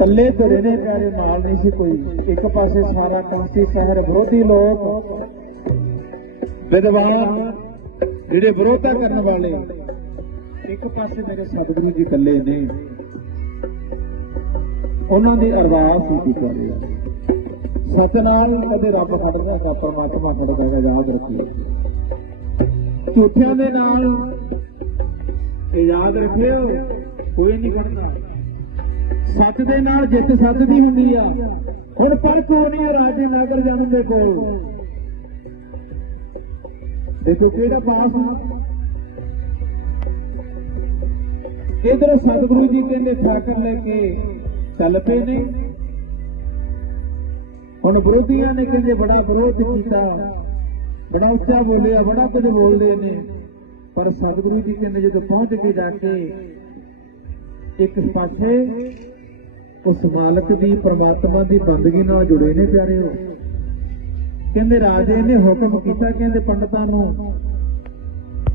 ਪੱਲੇ ਧਰੇ ਨੇ ਪਿਆਰੇ ਨਾਲ ਨਹੀਂ ਸੀ ਕੋਈ। ਇੱਕ ਪਾਸੇ ਸਾਰਾ ਕੰਸੀ ਸ਼ਹਿਰ ਵਿਰੋਧੀ ਲੋਕ, ਵਿਦਵਾਨ ਜਿਹੜੇ ਵਿਰੋਧਤਾ ਕਰਨ ਵਾਲੇ, ਇੱਕ ਪਾਸੇ ਮੇਰੇ ਸਤਿਗੁਰੂ ਜੀ ਇਕੱਲੇ ਨੇ। ਉਹਨਾਂ ਦੀ ਅਰਦਾਸ ਹੀ ਕੀ ਕਰ ਰਹੀ ਸਤਨਾਮ ਕਦੇ ਰੱਬ ਫੜਦਾ ਤਾਂ ਪਰਮਾਤਮਾ ਫੜਦਾ ਹੈ ਯਾਦ ਰੱਖਿਓ ਝੂਠਿਆਂ ਦੇ ਨਾਲ ਇਹ ਯਾਦ ਰੱਖਿਓ, ਕੋਈ ਨਹੀਂ ਖੜਦਾ ਸੱਚ ਦੇ ਨਾਲ ਜਿੱਤ ਸੱਚ ਦੀ ਹੁੰਦੀ ਆ। ਹੁਣ ਪਰ ਕੋ ਨਹੀਂ ਰਾਜੇ ਨਗਰ ਜਨ ਦੇ ਕੋਲ? ਦੇਖੋ ਕਿਹੜਾ ਪਾਸ ਇਧਰ ਸਤਿਗੁਰੂ ਜੀ ਕਹਿੰਦੇ, ਠਾਕਰ ਲੈ ਕੇ ਚੱਲ ਪਏ ਨੇ ਹੁਣ ਵਿਰੋਧੀਆਂ ਨੇ ਕਹਿੰਦੇ, ਬੜਾ ਵਿਰੋਧ ਕੀਤਾ। ਬੜਾ ਉੱਚਾ ਬੋਲਿਆ, ਬੜਾ ਕੁਝ ਬੋਲਦੇ ਨੇ। ਪਰ ਸਤਿਗੁਰੂ ਜੀ ਕਹਿੰਦੇ, ਜਦੋਂ ਪਹੁੰਚ ਕੇ ਜਾ ਕੇ ਇੱਕ ਪਾਸੇ ਉਸ ਮਾਲਕ ਦੀ, ਪ੍ਰਮਾਤਮਾ ਦੀ ਬੰਦਗੀ ਨਾਲ ਜੁੜੇ ਨੇ ਪਿਆਰੇ ਕਹਿੰਦੇ ਰਾਜੇ ਨੇ ਹੁਕਮ ਕੀਤਾ, ਕਹਿੰਦੇ ਪੰਡਤਾਂ ਨੂੰ